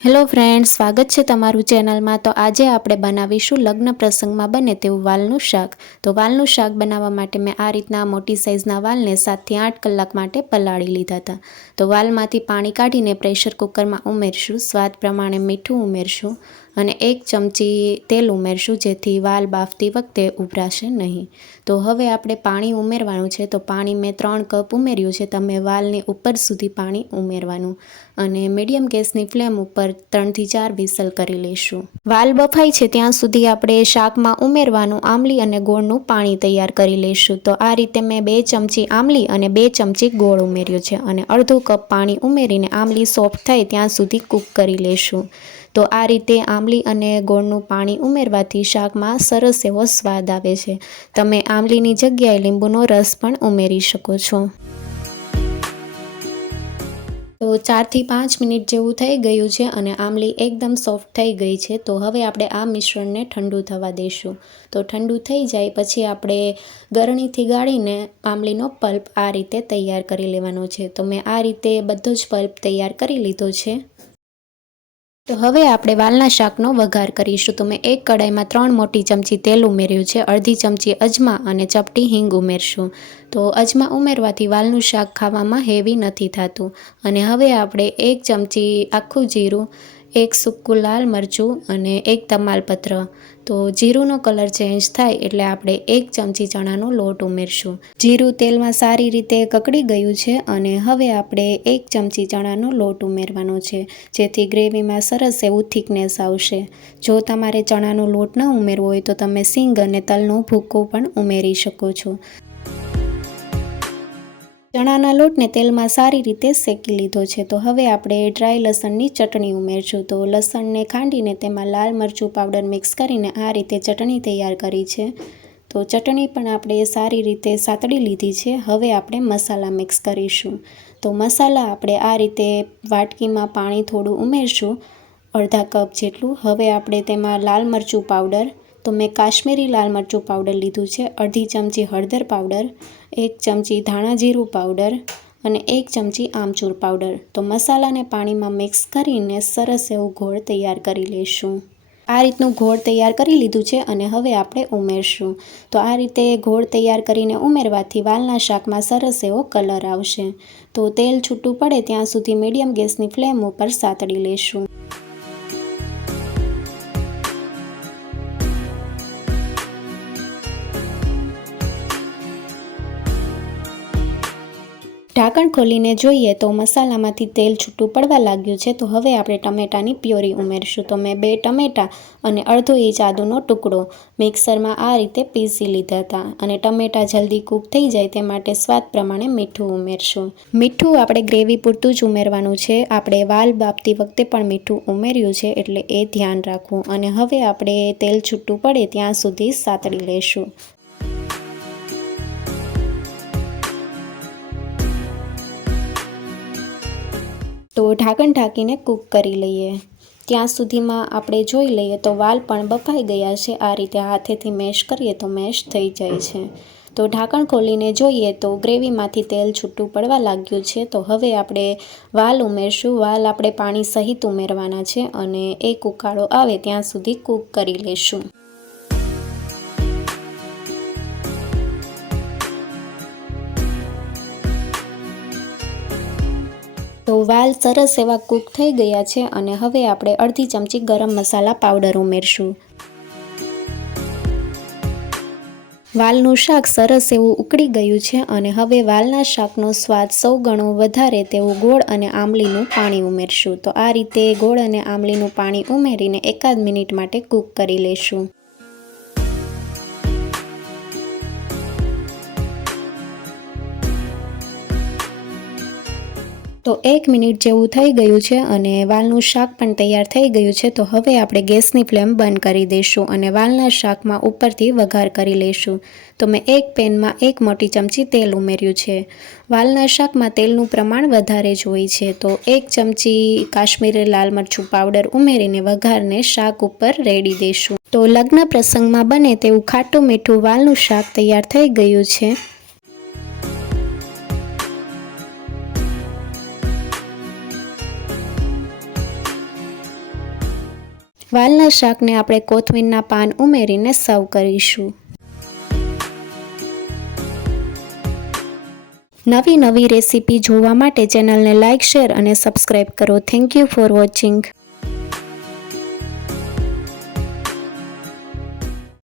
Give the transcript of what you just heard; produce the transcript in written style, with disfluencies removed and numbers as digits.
Hello friends, સ્વાગત છે તમારું ચેનલમાં। તો આજે આપણે બનાવીશું લગ્ન પ્રસંગમાં બને તેવું વાલનું શાક। તો વાલનું શાક બનાવવા માટે મેં આ રીતના મોટી સાઇઝના વાલને 7 થી 8 કલાક માટે પલાળી લીધા હતા। તો વાલમાંથી પાણી કાઢીને પ્રેશર કુકરમાં ઉમેરશું। સ્વાદ પ્રમાણે મીઠું ઉમેરશું અને 1 ચમચી તેલ ઉમેરશું, જેથી વાલ બાફતી વખતે ઉભરાશે નહીં। તો હવે આપણે પાણી ઉમેરવાનું છે। તો પાણી મેં 3 કપ ઉમેર્યું છે। તમે વાલની ઉપર સુધી પાણી ઉમેરવાનું અને મીડિયમ ગેસની ફ્લેમ ઉપર 3 થી 4 વિસલ કરી લઈશું। વાલ બફાય છે ત્યાં સુધી આપણે શાકમાં ઉમેરવાનું આમલી અને ગોળનું પાણી તૈયાર કરી લઈશું। તો આ રીતે મેં 2 ચમચી આમલી અને 2 ચમચી ગોળ ઉમેર્યો છે અને અડધો કપ પાણી ઉમેરીને આમલી સોફ્ટ થાય ત્યાં સુધી કૂક કરી લઈશું। તો આ રીતે આમલી અને ગોળનું પાણી ઉમેરવાથી શાકમાં સરસ એવો સ્વાદ આવે છે। તમે આમલીની જગ્યાએ લીંબુનો રસ પણ ઉમેરી શકો છો। તો 4 થી 5 મિનિટ જેવું થઈ ગયું છે અને આમલી એકદમ સોફ્ટ થઈ ગઈ છે। તો હવે આપણે આ મિશ્રણને ઠંડુ થવા દઈશું। તો ઠંડુ થઈ જાય પછી આપણે ગરણીથી ગાળીને આમલીનો પલ્પ આ રીતે તૈયાર કરી લેવાનો છે। તો મેં આ રીતે બધો જ પલ્પ તૈયાર કરી લીધો છે। તો હવે આપણે વાલના શાકનો વઘાર કરીશું। તો મેં એક કડાઈમાં 3 મોટી ચમચી તેલ ઉમેર્યું છે, અડધી ચમચી અજમા અને ચપટી હિંગ ઉમેરશું। તો અજમા ઉમેરવાથી વાલનું શાક ખાવામાં હેવી નથી થતું। અને હવે આપણે 1 ચમચી આખું જીરું, 1 સૂકું લાલ મરચું અને 1 તમાલપત્ર। તો જીરુંનો કલર ચેન્જ થાય એટલે આપણે 1 ચમચી ચણાનો લોટ ઉમેરશું। જીરું તેલમાં સારી રીતે કકડી ગયું છે અને હવે આપણે 1 ચમચી ચણાનો લોટ ઉમેરવાનો છે, જેથી ગ્રેવીમાં સરસ એવું થિકનેસ આવશે। જો તમારે ચણાનો લોટ ન ઉમેરવો હોય તો તમે સિંગ અને તલનો ભૂકો પણ ઉમેરી શકો છો। ચણાના લોટને તેલમાં સારી રીતે શેકી લીધો છે। તો હવે આપણે ડ્રાય લસણની ચટણી ઉમેરશું। તો લસણને ખાંડીને તેમાં લાલ મરચું પાવડર મિક્સ કરીને આ રીતે ચટણી તૈયાર કરી છે। તો ચટણી પણ આપણે સારી રીતે સાતળી લીધી છે। હવે આપણે મસાલા મિક્સ કરીશું। તો મસાલા આપણે આ રીતે વાટકીમાં પાણી થોડું ઉમેરશું, અડધા કપ જેટલું। હવે આપણે તેમાં લાલ મરચું પાવડર, તો મેં કાશ્મીરી લાલ મરચું પાવડર લીધું છે, અડધી ચમચી હળદર પાવડર, 1 ચમચી ધાણા જીરું પાવડર અને 1 ચમચી આમચૂર પાવડર। તો મસાલાને પાણીમાં મિક્સ કરીને સરસ એવું ઘોળ તૈયાર કરી લઈશું। આ રીતનું ઘોળ તૈયાર કરી લીધું છે અને હવે આપણે ઉમેરશું। તો આ રીતે ઘોળ તૈયાર કરીને ઉમેરવાથી વાલના શાકમાં સરસ એવો કલર આવશે। તો તેલ છૂટું પડે ત્યાં સુધી મીડિયમ ગેસની ફ્લેમ ઉપર સાતળી લઈશું। ઢાંકણ ખોલીને જોઈએ તો મસાલામાંથી તેલ છૂટું પડવા લાગ્યું છે। તો હવે આપણે ટમેટાની પ્યોરી ઉમેરશું। તો મેં 2 ટમેટા અને અડધો ઇંચ આદુનો ટુકડો મિક્સરમાં આ રીતે પીસી લીધા હતા અને ટમેટા જલ્દી કૂક થઈ જાય તે માટે સ્વાદ પ્રમાણે મીઠું ઉમેરશું। મીઠું આપણે ગ્રેવી પૂરતું જ ઉમેરવાનું છે। આપણે વાલ બાફતી વખતે પણ મીઠું ઉમેર્યું છે, એટલે એ ધ્યાન રાખવું। અને હવે આપણે તેલ છૂટું પડે ત્યાં સુધી સાતળી લઈશું। તો ઢાંકણ ઢાંકીને કૂક કરી લઈએ। ત્યાં સુધીમાં આપણે જોઈ લઈએ તો વાલ પણ બફાઈ ગયા છે। આ રીતે હાથેથી મેશ કરીએ તો મેશ થઈ જાય છે। તો ઢાંકણ ખોલીને જોઈએ તો ગ્રેવીમાંથી તેલ છૂટું પડવા લાગ્યું છે। તો હવે આપણે વાલ ઉમેરશું। વાલ આપણે પાણી સહિત ઉમેરવાના છે અને એક ઉકાળો આવે ત્યાં સુધી કૂક કરી લઈશું। તો વાલ સરસ એવા કૂક થઈ ગયા છે અને હવે આપણે અડધી ચમચી ગરમ મસાલા પાવડર ઉમેરશું। વાલનું શાક સરસ એવું ઉકળી ગયું છે અને હવે વાલના શાકનો સ્વાદ 100 ગણો વધારે તેવું ગોળ અને આમલીનું પાણી ઉમેરશું। તો આ રીતે ગોળ અને આમલીનું પાણી ઉમેરીને 1 મિનિટ માટે કૂક કરી લઈશું। તો 1 મિનિટ જેવું થઈ ગયું છે અને વાલનું શાક પણ તૈયાર થઈ ગયું છે। તો હવે આપણે ગેસની ફ્લેમ બંધ કરી દઈશું અને વાલના શાકમાં ઉપરથી વઘાર કરી લઈશું। તો મેં એક પેનમાં 1 મોટી ચમચી તેલ ઉમેર્યું છે। વાલના શાકમાં તેલનું પ્રમાણ વધારે જ હોય છે। તો 1 ચમચી કાશ્મીરી લાલ મરચું પાવડર ઉમેરીને વઘારને શાક ઉપર રેડી દઈશું। તો લગ્ન પ્રસંગમાં બને તેવું ખાટું મીઠું વાલનું શાક તૈયાર થઈ ગયું છે। વાલના શાકને આપણે કોથમીરના પાન ઉમેરીને સર્વ કરીશું. નવી રેસીપી જોવા માટે ચેનલને લાઇક, શેર અને સબસ્ક્રાઇબ કરો. Thank you for watching.